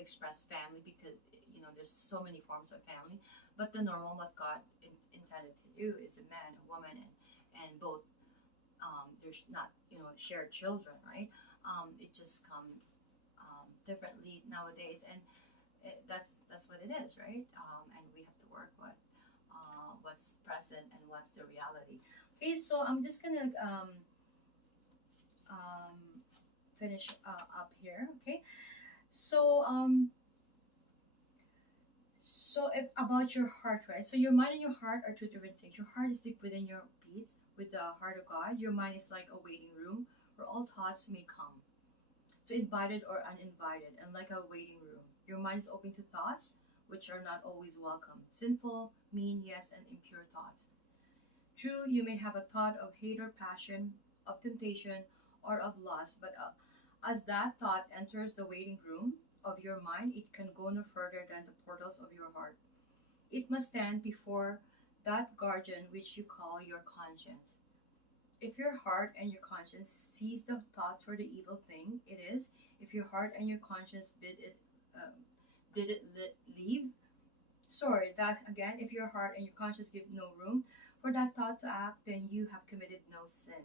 to express family because there's so many forms of family. But the normal what God intended to do is a man, a woman, and both. There's not shared children, right? It just comes differently nowadays, and that's what it is, right? And we have to work with what's present and what's the reality. Okay, so I'm just gonna um, finish up here. Okay, so if about your heart, right? So your mind and your heart are two different things. Your heart is deep within your beats with the heart of God. Your mind is like a waiting room where all thoughts may come. So invited or uninvited, and like a waiting room. Your mind is open to thoughts which are not always welcome. Sinful, mean, yes, and impure thoughts. True, you may have a thought of hate or passion, of temptation, or of lust, but as that thought enters the waiting room of your mind, it can go no further than the portals of your heart. It must stand before that guardian which you call your conscience. If your heart and your conscience sees the thought for the evil thing it is, if your heart and your conscience bid it leave, sorry, that again, if your heart and your conscience give no room for that thought to act, then you have committed no sin.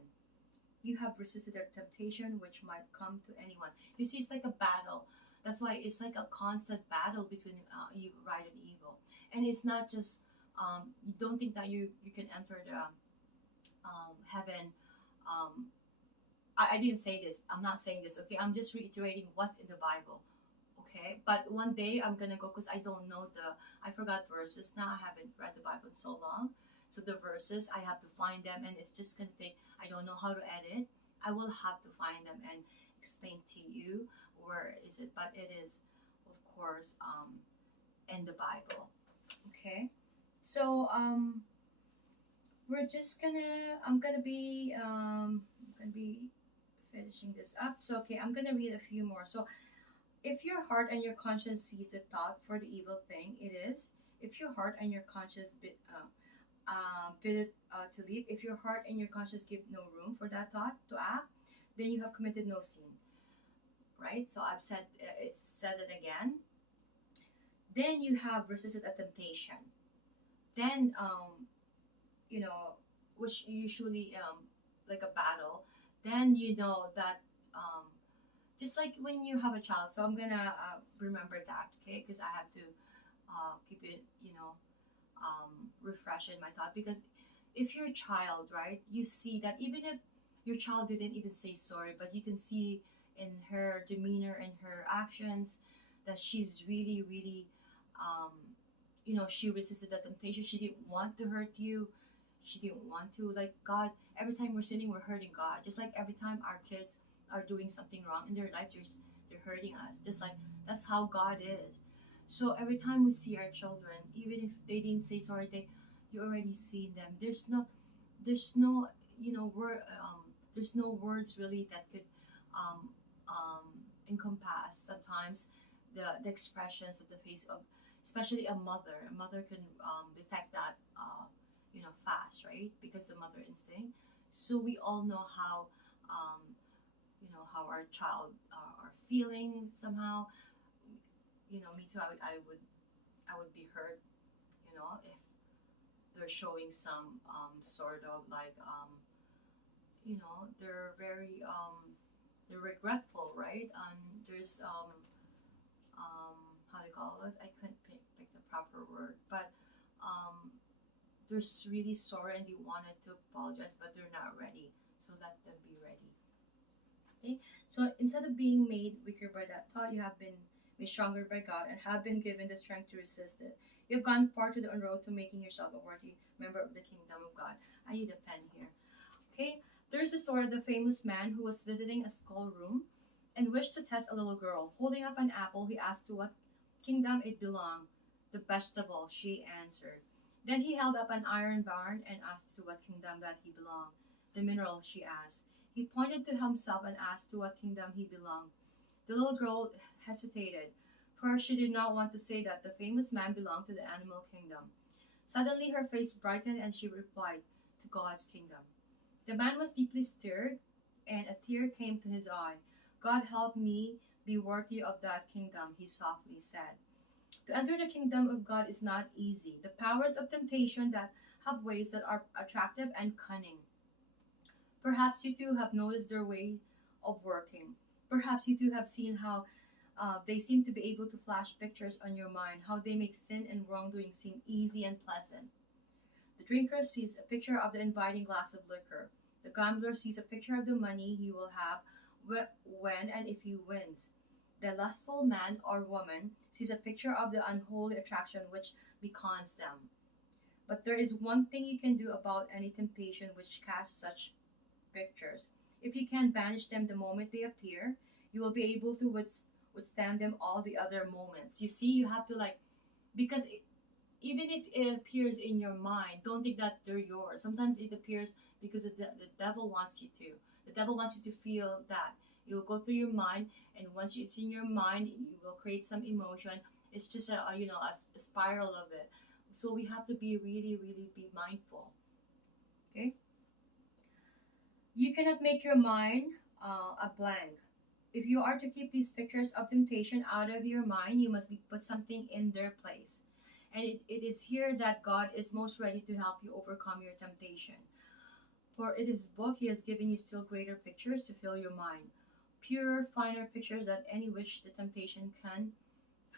You have resisted a temptation which might come to anyone. You see, it's like a battle. That's why it's like a constant battle between right and evil. And it's not just you don't think that you can enter the heaven. I didn't say this. I'm not saying this. Okay, I'm just reiterating what's in the Bible. Okay, but one day I'm gonna go because I don't know I forgot verses now. I haven't read the Bible in so long, so the verses I have to find them, and it's just gonna take. I don't know how to edit. I will have to find them and explain to you where is it, but it is, of course, in the Bible. Okay, so we're just gonna. I'm gonna be finishing this up. So okay, I'm gonna read a few more. So if your heart and your conscience sees the thought for the evil thing it is, if your heart and your conscience bid it to leave, if your heart and your conscience give no room for that thought to act, then you have committed no sin, right? So I've said it's said it again. Then you have resisted a temptation. Then which usually like a battle. Then you know that just like when you have a child. So I'm gonna remember that, okay? Because I have to keep it, refresh in my thought. Because if you're a child, right, you see that even if your child didn't even say sorry, but you can see in her demeanor and her actions that she's really, really, um, she resisted the temptation. She didn't want to hurt you. She didn't want to. Like God, every time we're sinning, we're hurting God. Just like every time our kids are doing something wrong in their lives, they're hurting us. Just like that's how God is. So every time we see our children, even if they didn't say sorry, you already see them. There's no word. There's no words really that could um, encompass sometimes the expressions of the face of, especially a mother. A mother can detect that fast, right? Because the mother instinct. So we all know how our child are feeling somehow. Me too. I would be hurt. If they're showing some sort of like they're very they're regretful, right? And there's how do you call it? I couldn't pick the proper word, but they're really sorry and they wanted to apologize, but they're not ready. So let them be ready. Okay. So instead of being made weaker by that thought, you have been made stronger by God and have been given the strength to resist it. You've gone far to the road to making yourself a worthy member of the kingdom of God. I need a pen here. Okay. There's a story of the famous man who was visiting a schoolroom and wished to test a little girl. Holding up an apple, he asked to what kingdom it belonged. The vegetable, she answered. Then he held up an iron barn and asked to what kingdom that he belonged. The mineral, she asked. He pointed to himself and asked to what kingdom he belonged. The little girl hesitated, for she did not want to say that the famous man belonged to the animal kingdom. Suddenly her face brightened and she replied, to God's kingdom. The man was deeply stirred, and a tear came to his eye. God help me be worthy of that kingdom, he softly said. To enter the kingdom of God is not easy. The powers of temptation that have ways that are attractive and cunning. Perhaps you too have noticed their way of working. Perhaps you too have seen how they seem to be able to flash pictures on your mind, how they make sin and wrongdoing seem easy and pleasant. The drinker sees a picture of the inviting glass of liquor. The gambler sees a picture of the money he will have when and if he wins. The lustful man or woman sees a picture of the unholy attraction which beckons them. But there is one thing you can do about any temptation which casts such pictures. If you can banish them the moment they appear, you will be able to withstand them all the other moments. You see, you have to like, because even if it appears in your mind, don't think that they're yours. Sometimes it appears because the devil wants you to. The devil wants you to feel that. It will go through your mind, and once it's in your mind, you will create some emotion. It's just a spiral of it. So we have to be really, really be mindful. Okay. You cannot make your mind a blank. If you are to keep these pictures of temptation out of your mind, you must put something in their place. And it is here that God is most ready to help you overcome your temptation. For in his book, he has given you still greater pictures to fill your mind. Purer, finer pictures that any which the temptation can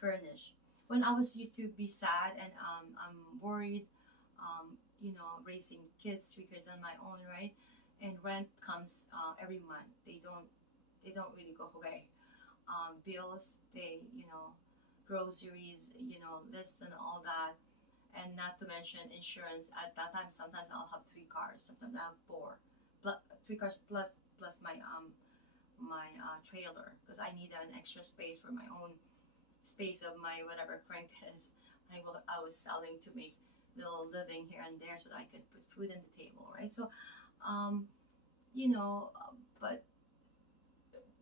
furnish. When I was used to be sad and I'm worried, raising kids, 3 kids on my own, right? And rent comes every month. They don't really go away. Bills, pay, groceries, lists and all that, and not to mention insurance. At that time, sometimes I'll have 3 cars, sometimes I have four, 3 cars plus my trailer because I need an extra space for my own space of my whatever crank is. I was selling to make little living here and there so that I could put food on the table, right? So, um, but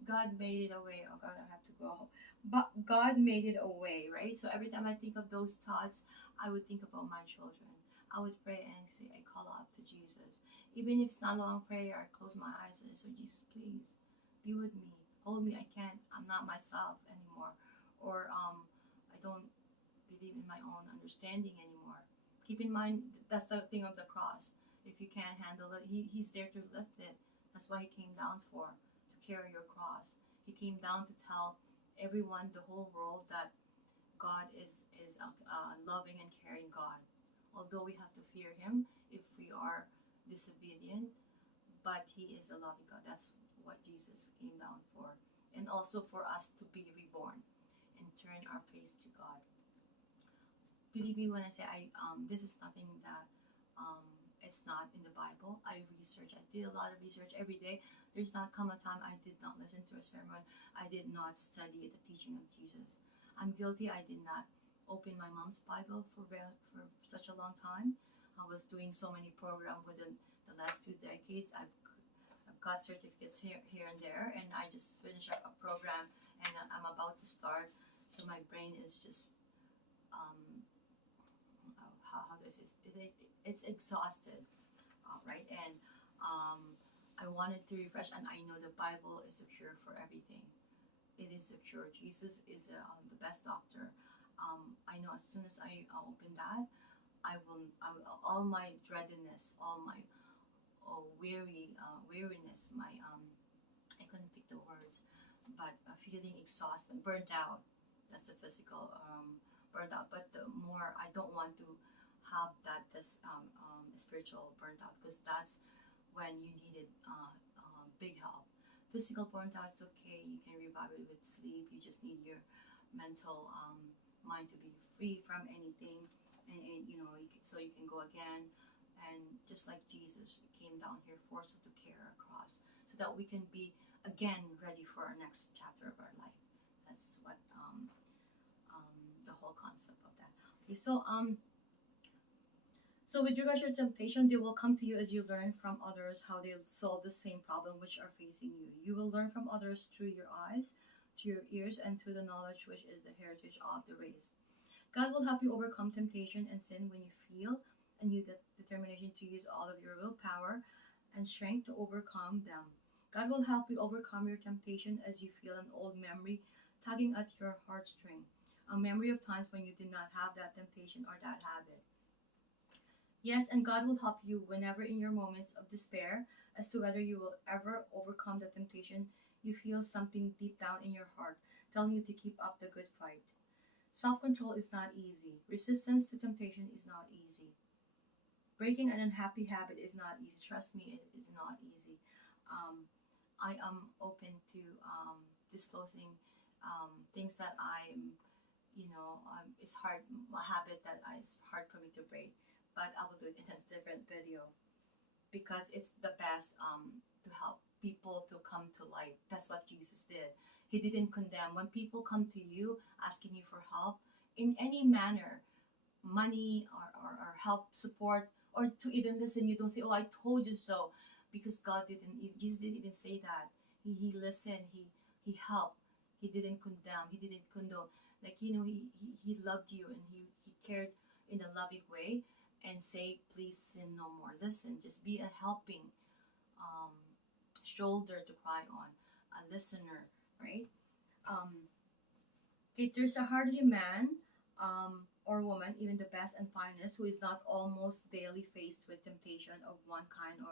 God made it a way. Oh God, I have to go. But God made it a way, right? So every time I think of those thoughts, I would think about my children. I would pray and say, I call out to Jesus. Even if it's not a long prayer, I close my eyes and say, Jesus, please be with me. Hold me. I can't. I'm not myself anymore. Or I don't believe in my own understanding anymore. Keep in mind, that's the thing of the cross. If you can't handle it, he's there to lift it. That's why he came down to carry your cross. He came down to tell everyone, the whole world, that God is a loving and caring God. Although we have to fear Him if we are disobedient, but He is a loving God. That's what Jesus came down for, and also for us to be reborn and turn our face to God. Believe me when I say this is nothing that it's not in the Bible. I did a lot of research every day. There's not come a time I did not listen to a sermon. I did not study the teaching of Jesus. I'm guilty. I did not open my mom's Bible for such a long time. I was doing so many programs within the last 2 decades. I've got certificates here and there, and I just finished a program, and I'm about to start. So my brain is just how do I say it's exhausted, right? And I wanted to refresh, and I know the Bible is a cure for everything. It is a cure. Jesus is the best doctor. I know as soon as I open that, all my dreadiness, all my weariness, my I couldn't pick the words, but feeling exhausted, burnt out. That's the physical burnt out. But the more I don't want to have that this spiritual burnt out, because that's when you needed big help. Physical burnt out is okay. You can revive it with sleep. You just need your mental mind to be free from anything, and so you can go again. And just like Jesus came down here for us to carry our cross, so that we can be again ready for our next chapter of our life. That's what the whole concept of that. Okay, so with regards to temptation, they will come to you as you learn from others how they solve the same problem which are facing you. You will learn from others through your eyes, through your ears, and through the knowledge which is the heritage of the race. God will help you overcome temptation and sin when you feel and you determination to use all of your willpower and strength to overcome them. God will help you overcome your temptation as you feel an old memory tugging at your heartstring, a memory of times when you did not have that temptation or that habit. Yes, and God will help you whenever in your moments of despair as to whether you will ever overcome the temptation. You feel something deep down in your heart telling you to keep up the good fight. Self control is not easy. Resistance to temptation is not easy. Breaking an unhappy habit is not easy. Trust me, it is not easy. Um, I am open to disclosing things that it's hard, a habit that it's hard for me to break. But I will do it in a different video because it's the best to help people to come to life. That's what Jesus did. He didn't condemn. When people come to you asking you for help in any manner, money or help, support, or to even listen, you don't say, "Oh, I told you so," because God didn't. Jesus didn't even say that. He listened. He helped. He didn't condemn. He didn't condone. Like he loved you and he cared in a loving way and say, "Please sin no more." Listen, just be a helping um, shoulder to cry on, a listener, right? Um, Okay, there's a hardly man or woman, even the best and finest, who is not almost daily faced with temptation of one kind or